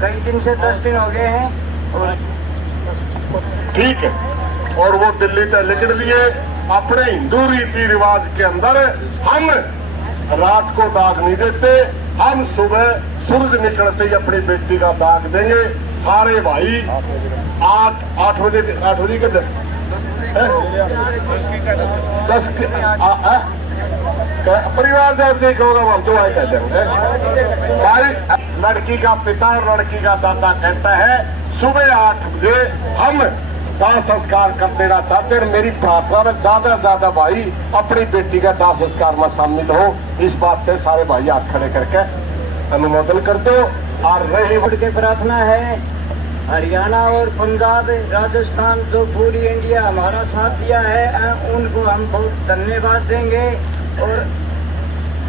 कई दिन से 10 दिन हो गए हैं। और ठीक है, और वो दिल्ली तक लिख लिए अपने हिंदू रीति रिवाज के अंदर हम रात को दाग नहीं देते, हम सुबह सूरज निकलते ही अपनी बेटी का दाग देंगे। सारे भाई 8 बजे के 10 परिवार जब देखोगा हम तो आए कह देंगे भाई। लड़की का पिता और लड़की का दादा कहता है सुबह 8 बजे हम दाह संस्कार कर देना चाहते हैं। मेरी प्रार्थना में ज्यादा भाई अपनी बेटी का दाह संस्कार में शामिल हो। इस बात पे सारे भाई हाथ खड़े करके अनुमोदन कर दो। और रही बढ़ के प्रार्थना है, हरियाणा और पंजाब, राजस्थान, जो पूरी इंडिया हमारा साथ दिया है उनको हम बहुत धन्यवाद देंगे। और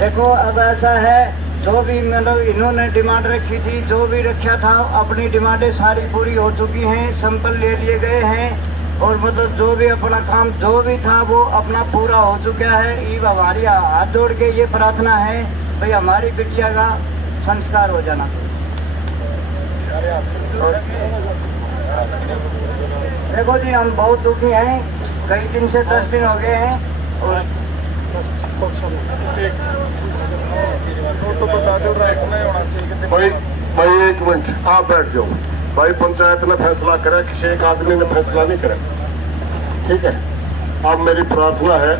देखो अब ऐसा है, जो भी मतलब इन्होंने डिमांड रखी थी, जो भी रखा था, अपनी डिमांडें सारी पूरी हो चुकी हैं, सैंपल ले लिए गए हैं। और मतलब जो भी अपना काम जो भी था वो अपना पूरा हो चुका है। ये हमारी हाथ जोड़ के ये प्रार्थना है भाई हमारी बिटिया का संस्कार हो जाना। देखो जी हम बहुत दुखी हैं, कई दिन से 10 दिन हो गए हैं। और तो बता दो राइट नहीं होना चाहिए भाई 1 मिनट आप बैठ जाओ भाई। पंचायत ने फैसला करा, किसी एक आदमी ने फैसला नहीं करा, ठीक है। अब मेरी प्रार्थना है,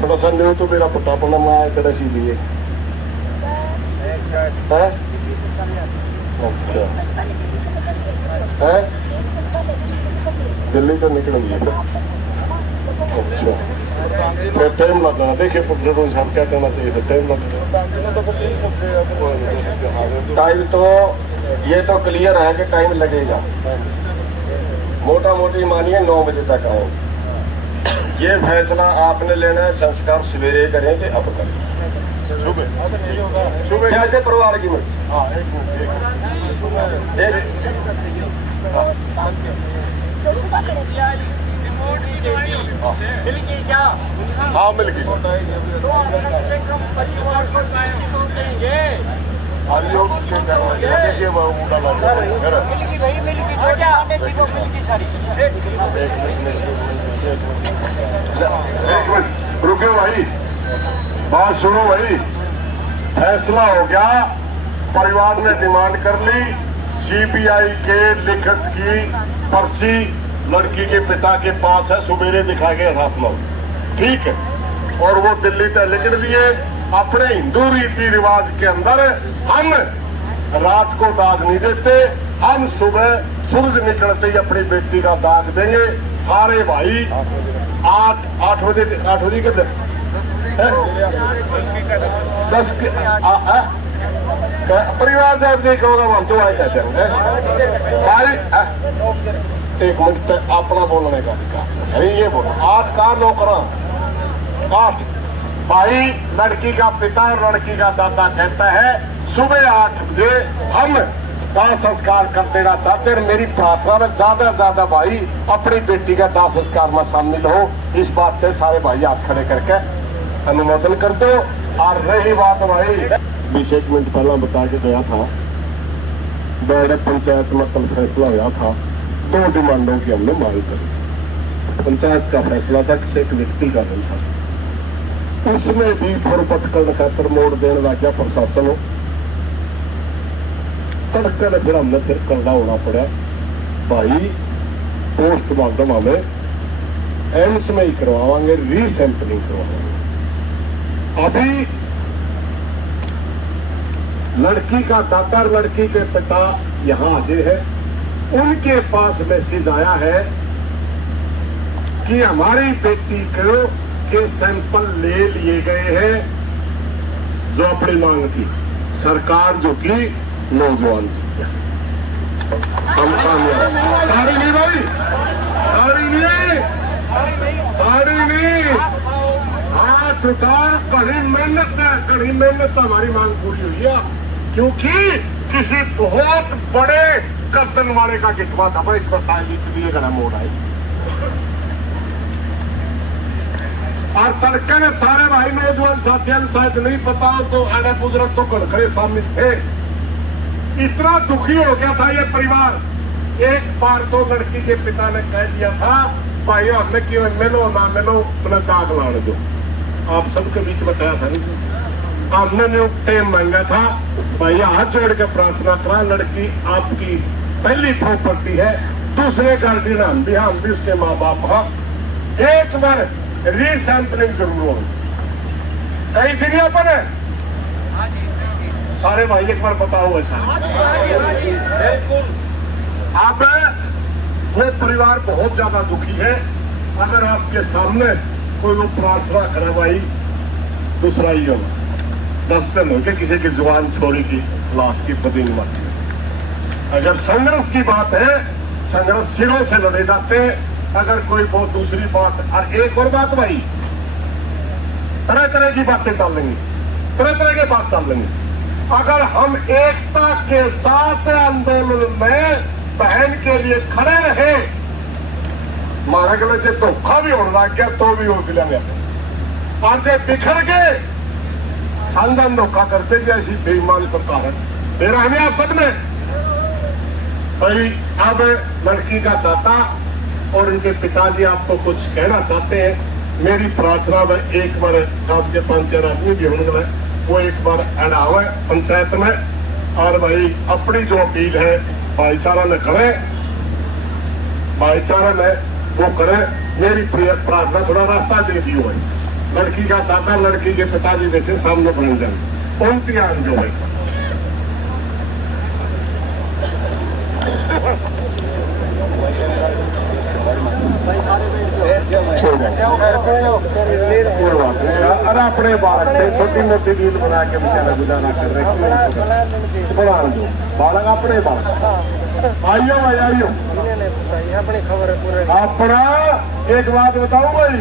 थोड़ा सा न्यू तो मेरा पटापना में आए कड़े सी लिए है। अच्छा है, दिल्ली तो निकल गई। अच्छा फिर टाइम लगेगा। देखिए पुत्र साहब क्या कहना चाहिए, टाइम लगेगा। टाइम तो ये तो क्लियर है कि टाइम लगेगा, मोटा मोटी मानिए 9 बजे तक आए। ये फैसला आपने लेना है, संस्कार सवेरे करें कि अब करें? सुबह कैसे परिवार की मर्जी। मिल गई क्या? हाँ मिल गई। तो अलग से कम परिवार को कैसे तो देंगे? देखिए वो मुद्दा लगा मिल गई भाई, मिल गई तो क्या मिल गई सारी। रुके भाई, बात सुनो भाई। फैसला हो गया, परिवार ने डिमांड कर ली, सीबीआई के लिखित की पर्ची लड़की के पिता के पास है, सुबेरे दिखा के हाथ लो, ठीक है। और वो दिल्ली तक लिख लिए अपने हिंदू रीति रिवाज के अंदर हम रात को दाग नहीं देते, हम सुबह सूरज निकलते ही अपनी बेटी का दाग देंगे। सारे भाई 8 बजे के 10 परिवार जब देखोगा हम तो आए कहते हैं भाई। 1 मिनट तक अपना बोलने का अधिकार है, ये बोलो 8 का 9 करा 8 भाई। लड़की का पिता और लड़की का दादा कहता है सुबह 8 बजे हम दाह संस्कार कर देना चाहते हैं। मेरी प्रार्थना में ज्यादा भाई अपनी बेटी का दाह संस्कार में शामिल हो। इस बात पे सारे भाई हाथ खड़े करके अनुमोदन कर दो। और रही बात भाई 20 मिनट पहला बता के गया था, बड़े पंचायत में कल फैसला हुआ था, 2 डिमांडों की हमने मांग करी। पंचायत का फैसला था किसी एक व्यक्ति का नहीं था, उसमें भी फुरपट करने खातर मोड़ देने लग गया प्रशासन हो। तड़के ने फिर हमने फिर करना होना पड़ा भाई, पोस्टमार्टम हमें एम्स में ही करवाएंगे, रीसैंपलिंग करवाएंगे। अभी लड़की का दादा और लड़की के पिता यहाँ हाजिर है, उनके पास मैसेज आया है कि हमारी बेटी को के सैंपल ले लिए गए हैं, जो अपनी मांग थी। सरकार जो की नौजवान जीत गया, हम कामयाब। ताड़ी नहीं भाई, ताड़ी नहीं, ताड़ी नहीं, हाथ उतार। कड़ी मेहनत हमारी मांग पूरी हुई है, क्योंकि किसी बहुत बड़े गर्दन वाले का गिटवा था भाई, इस पर शायद इसलिए गला मोड़ आई। और तड़के ने सारे भाई नौजवान साथियों शायद नहीं पता तो आने बुजुर्ग तो कड़खड़े शामिल थे। इतना दुखी हो गया था ये परिवार। एक बार तो लड़की के पिता ने कह दिया था, भाई हमने क्यों मिलो ना मिलो अपना दाग लाने दो। आप सबके बीच बताया था नहीं, हमने ने टाइम मांगा था, भाई हाथ जोड़ के प्रार्थना करा, लड़की आपकी पहली प्रॉपर्टी है, दूसरे गार्डियन हम भी उसके माँ बाप। हाँ, एक बार रीसैंपलिंग जरूर होगी। कहीं थी नहीं अपन है सारे भाई, एक बार बताओ ऐसा। अब वो परिवार बहुत ज्यादा दुखी है। अगर आपके सामने कोई वो प्रार्थना करे, भाई दूसरा ही होगा, 10 दिन हो गए किसी की जवान छोरी की लाश की पदी मत। अगर संघर्ष की बात है, संघर्ष सिरों से लड़े जाते हैं। अगर कोई बहुत दूसरी बात, और एक और बात भाई, तरह तरह की बातें चल रही, तरह तरह की बात चल रही। अगर हम एकता के साथ आंदोलन में बहन के लिए खड़े रहे, मारा गले से धोखा भी होने लग गया तो भी हो दिलेंगे। आज बिखर गए, संगठन धोखा करते जैसी बेईमान सरकार है। फिर हमें आप सब में भाई, अब लड़की का दाता और उनके पिताजी आपको कुछ कहना चाहते हैं। मेरी प्रार्थना में एक बार आपके पंचायत आदमी भी होने वाला, वो एक बार अड़ावे पंचायत में, और भाई अपनी जो अपील है भाईचारा में करें, भाईचारा में वो करें। मेरी प्रार्थना थोड़ा रास्ता दे दियो भाई। लड़की का दादा लड़की के पिताजी बैठे सामने बन जाए, उन ध्यान जो है अरे अपने बालक से छोटी मोटी रील बना के बेचारा गुजारा कर रहे बना दो। बालक अपने बालक आइयो भाई आइयो। अपना एक बात बताओ भाई,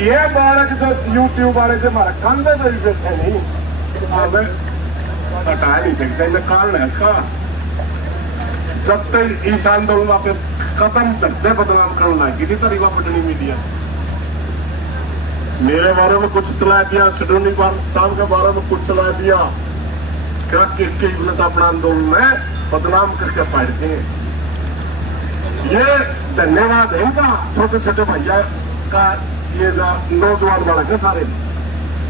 ये बालक जो यूट्यूब वाले से हमारा कंधे पे भी बैठे नहीं, हटा नहीं सकते। इनका कारण है इसका, जब तक इस आंदोलन पे कदम धरते बदनाम करना लगी थी तरीका पटनी मीडिया। मेरे बारे में कुछ चला दिया, चटोनी साहब के बारे में कुछ चला दिया, अपना आंदोलन में बदनाम करके पढ़ते हैं। ये धन्यवाद है इनका, छोटे छोटे भैया का, ये नौजवान बालक है सारे,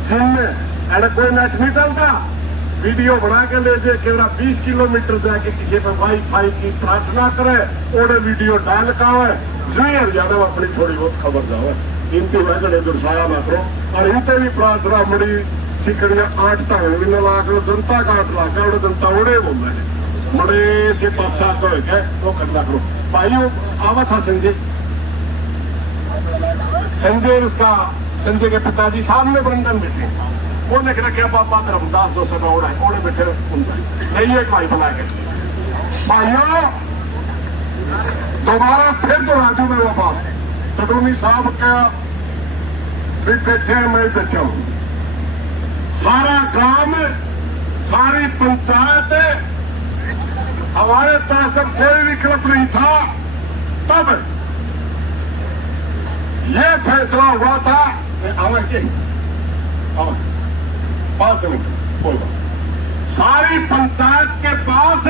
जिनमें ऐसा कोई नेट नहीं चलता, वीडियो बना के ले जाए केवल 20 किलोमीटर जाके किसी पर वाईफाई की प्रार्थना करे, ओडे वीडियो डाल का है जो ज्यादा अपनी थोड़ी बहुत खबर जाओ। इनकी वजह दुर्साया ना करो, और इनते भी प्रार्थना बड़ी सिकड़िया 8 तक भी न ला करो, जनता का 8 लाख है, जनता उड़े बोल रहे बड़े से पाछा तो है वो करना करो भाई। आवा था संजय, संजय उसका संजय के पिताजी सामने बरंडन बैठे, वो लिख रखे बाबा धर्मदास जो सब ओढ़े बैठे नहीं एक भाई बना के। भाइयों दोबारा फिर दोहरा दूं मैं वो बात, टटोनी साहब का भी बैठे मैं बैठा हूं, सारा ग्राम सारी पंचायत हमारे पास अब कोई विकल्प नहीं था। तब ये फैसला हुआ था, आवाज के 5 मिनट बोल, सारी पंचायत के पास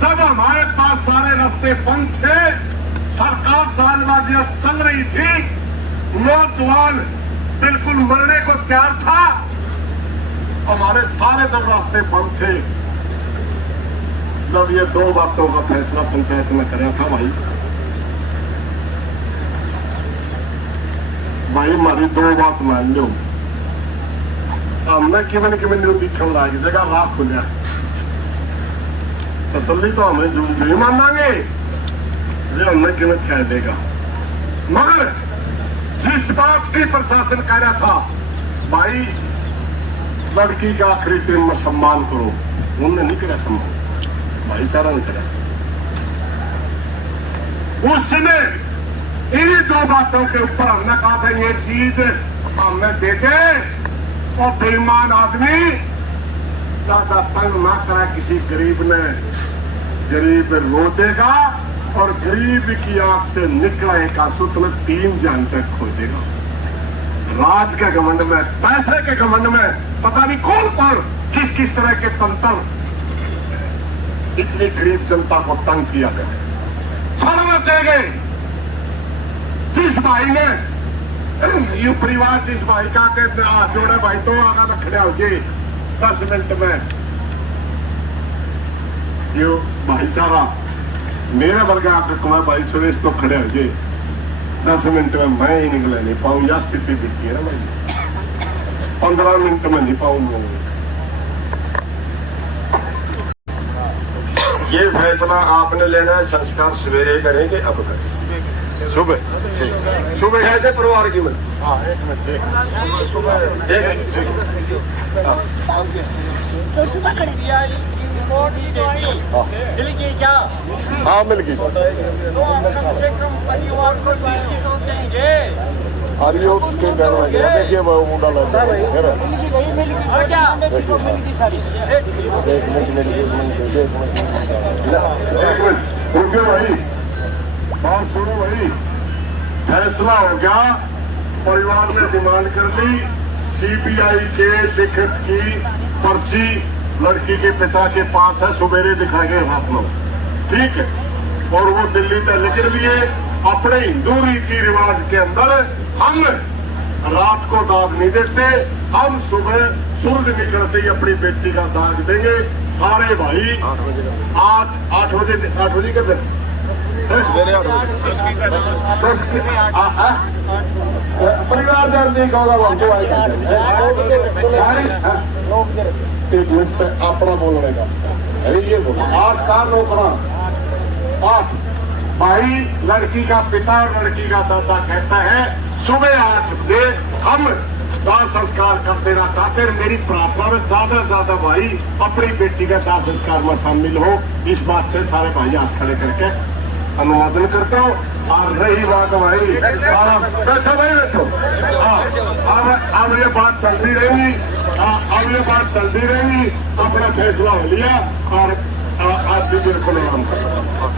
जब हमारे पास सारे रास्ते बंद थे, सरकार चालबाजियां चल रही थी, नौजवान बिल्कुल मरने को तैयार था, हमारे सारे जब रास्ते बंद थे, जब ये 2 बातों का फैसला पंचायत में कराया था भाई हमारी 2 बात मान लो, हमने किमें दिखने लगी जगह रात खुलिया, तसल्ली तो हमें जो ही मान लांगे जो हमने किमें कह देगा। मगर जिस बात की प्रशासन कह रहा था भाई लड़की का आखिरी टाइम में सम्मान करो, उन्होंने नहीं करा सम्मान, भाईचारा नहीं करा। उस समय इन्हीं 2 बातों के ऊपर हमने कहा था ये चीज हमने देखे, और बेईमान आदमी ज्यादा तंग ना करा किसी गरीब ने, गरीब रो देगा और गरीब की आंख से निकला एक आंसू तुम्हें 3 जान तक खो देगा। राज के घमंड में, पैसे के घमंड में पता नहीं कौन किस किस तरह के तंत्र इतनी गरीब जनता को तंग किया गया। फल बचेंगे जिस भाई ने ये परिवार जिस भाई का के हाथ जोड़े भाई तो आगा में खड़े हो गए 10 मिनट में ये भाईचारा मेरे वर्गा आकर मैं भाई सुरेश तो खड़े हो गए 10 मिनट में मैं ही निकले नहीं पाऊँ। यह स्थिति दिखती है ना भाई 15 मिनट में नहीं पाऊंगा। ये फैसला आपने लेना है, संस्कार सवेरे करेंगे अब करें सुबह सुबह कैसे परिवार की मत हाँ एक मिनट तो सुबह खड़े मिल गई क्या? हाँ मिल गई। तो आप कम से कम परिवार को 20 तो देंगे। हरियो के गाना गया देखिए वो मुंडा लग गया फिर और क्या? एक मिनट रुकियो भाई बात सुनो भाई। फैसला हो गया, परिवार ने डिमांड कर ली सीबीआई के लिखित की पर्ची लड़की के पिता के पास है, सवेरे दिखाएंगे आप लोग ठीक है। और वो दिल्ली तक लिख लिए अपने हिंदू रीति रिवाज के अंदर हम रात को दाग नहीं देते, हम सुबह सूरज निकलते ही अपनी बेटी का दाग देंगे। सारे भाई 8 बजे के दिन परिवार जल्दी एक मिनट पे अपना बोलने का अरे ये बोलो 8 का 9 करा 8 भाई लड़की का पिता और लड़की का दादा कहता है सुबह 8 बजे हम दाह संस्कार कर देना चाहते हैं। मेरी प्रार्थना में ज्यादा से ज्यादा भाई अपनी बेटी का दाह संस्कार में शामिल हो। इस बात से सारे भाई हाथ खड़े करके अनुमोदन करता हूँ। और रही बात भाई बैठो भाई बैठो। हाँ अब ये बात चलती रहेगी, अब ये बात चलती रहेगी। अपना फैसला हो लिया और आज भी बिल्कुल आराम करो।